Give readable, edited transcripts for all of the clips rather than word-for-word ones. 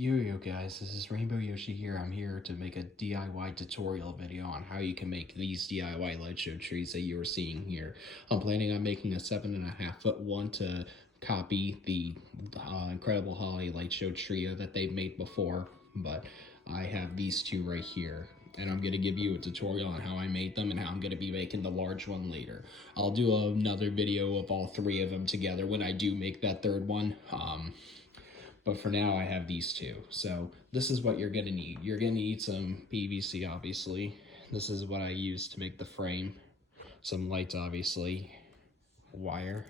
Yo guys, this is Rainbow Yoshi here. I'm here to make a DIY tutorial video on how you can make these DIY light show trees that you are seeing here. I'm planning on making a 7.5-foot one to copy the Incredible Holly light show trio that they've made before, but I have these two right here. And I'm going to give you a tutorial on how I made them and how I'm going to be making the large one later. I'll do another video of all three of them together when I do make that third one. But for now, I have these two. So this is what you're gonna need. You're gonna need some PVC, obviously. This is what I use to make the frame. Some lights, obviously. Wire.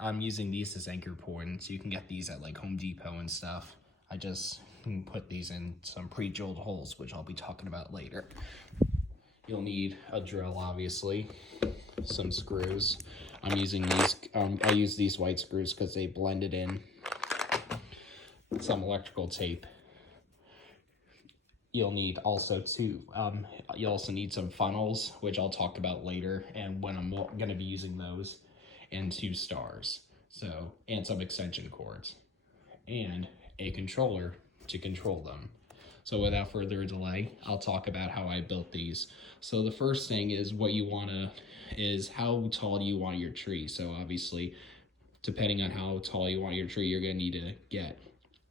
I'm using these as anchor points. You can get these at like Home Depot and stuff. I just put these in some pre-drilled holes, which I'll be talking about later. You'll need a drill, obviously. Some screws. I'm using these, I use these white screws because they blended in. Some electrical tape. You'll need also you'll also need some funnels, which I'll talk about later, and when I'm going to be using those, and 2 stars. So, and some extension cords, and a controller to control them. So without further delay, I'll talk about how I built these. So the first thing is is how tall do you want your tree. So obviously, depending on how tall you want your tree, you're gonna need to get,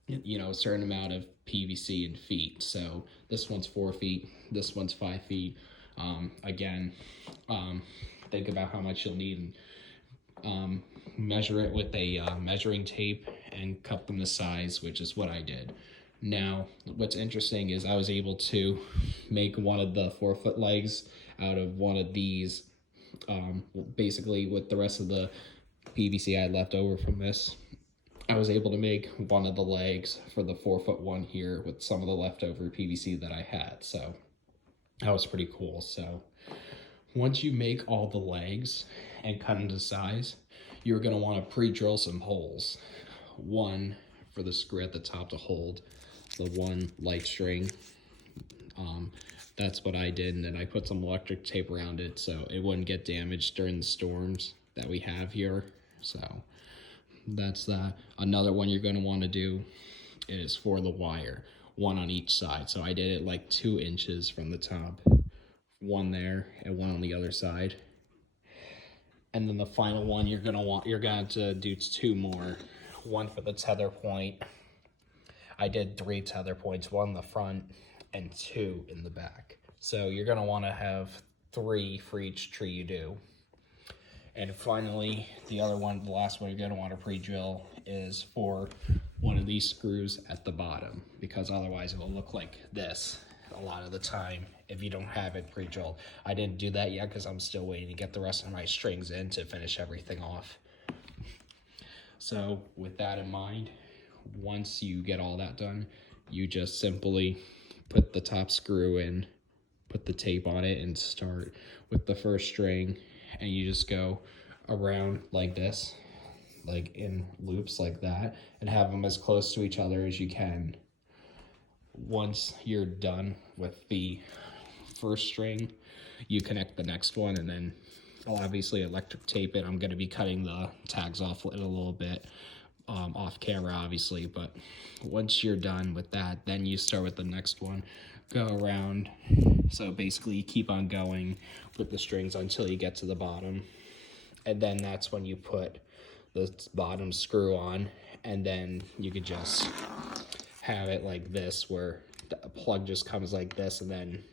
a certain amount of PVC in feet. So this one's 4 feet, this one's 5 feet. Think about how much you'll need and measure it with a measuring tape and cut them to size, which is what I did. Now, what's interesting is I was able to make one of the 4-foot legs out of one of these, basically with the rest of the PVC I had left over from this. I was able to make one of the legs for the 4-foot one here with some of the leftover PVC that I had. So that was pretty cool. So once you make all the legs and cut into size, you're going to want to pre-drill some holes. One for the screw at the top to hold the one light string. That's what I did, and then I put some electric tape around it so it wouldn't get damaged during the storms that we have here. So that's that. Another one you're going to want to do is for the wire, one on each side. So I did it like 2 inches from the top, one there and one on the other side. And then the final one you're going to do 2 more, one for the tether point. I did 3 tether points, 1 in the front and 2 in the back. So you're going to want to have 3 for each tree you do. And finally, the last one you're going to want to pre-drill is for one of these screws at the bottom, because otherwise it will look like this a lot of the time if you don't have it pre-drilled. I didn't do that yet because I'm still waiting to get the rest of my strings in to finish everything off. So with that in mind, once you get all that done, you just simply put the top screw in, put the tape on it, and start with the first string, and you just go around like this, like in loops like that, and have them as close to each other as you can. Once you're done with the first string, you connect the next one, and then I'll obviously electric tape it. I'm going to be cutting the tags off in a little bit, off camera obviously, but once you're done with that, then you start with the next one, go around. So basically you keep on going with the strings until you get to the bottom, and then that's when you put the bottom screw on, and then you could just have it like this where the plug just comes like this, and then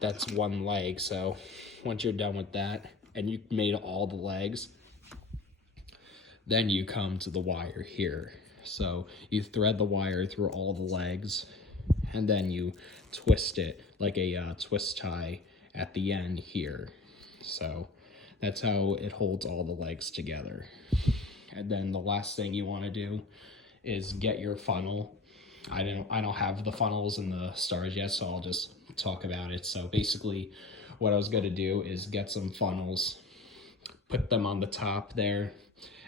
that's one leg. So once you're done with that and you made all the legs, then you come to the wire here. So you thread the wire through all the legs, and then you twist it like a twist tie at the end here. So that's how it holds all the legs together. And then the last thing you want to do is get your funnel. I don't have the funnels and the stars yet, so I'll just talk about it. So basically what I was going to do is get some funnels, put them on the top there,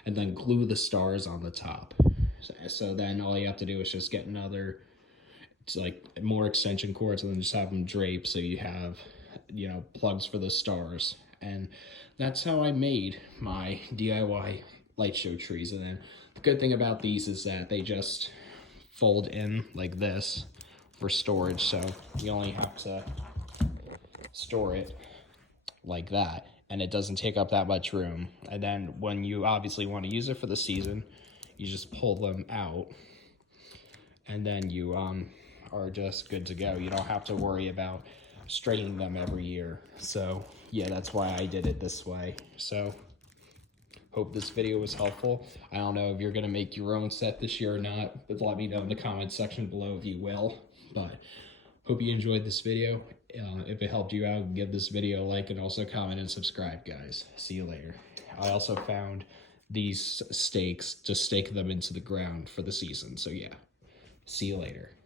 and then glue the stars on the top. So then all you have to do is just get more extension cords, and then just have them drape so you have, plugs for the stars. And that's how I made my DIY light show trees. And then the good thing about these is that they just fold in like this for storage, so you only have to store it like that, and it doesn't take up that much room. And then when you obviously want to use it for the season, you just pull them out, and then you are just good to go. You don't have to worry about straightening them every year. So yeah, that's why I did it this way. So hope this video was helpful. I don't know if you're gonna make your own set this year or not, but let me know in the comment section below if you will. But hope you enjoyed this video. If it helped you out, give this video a like and also comment and subscribe, guys. See you later. I also found these stakes to stake them into the ground for the season. So yeah, see you later.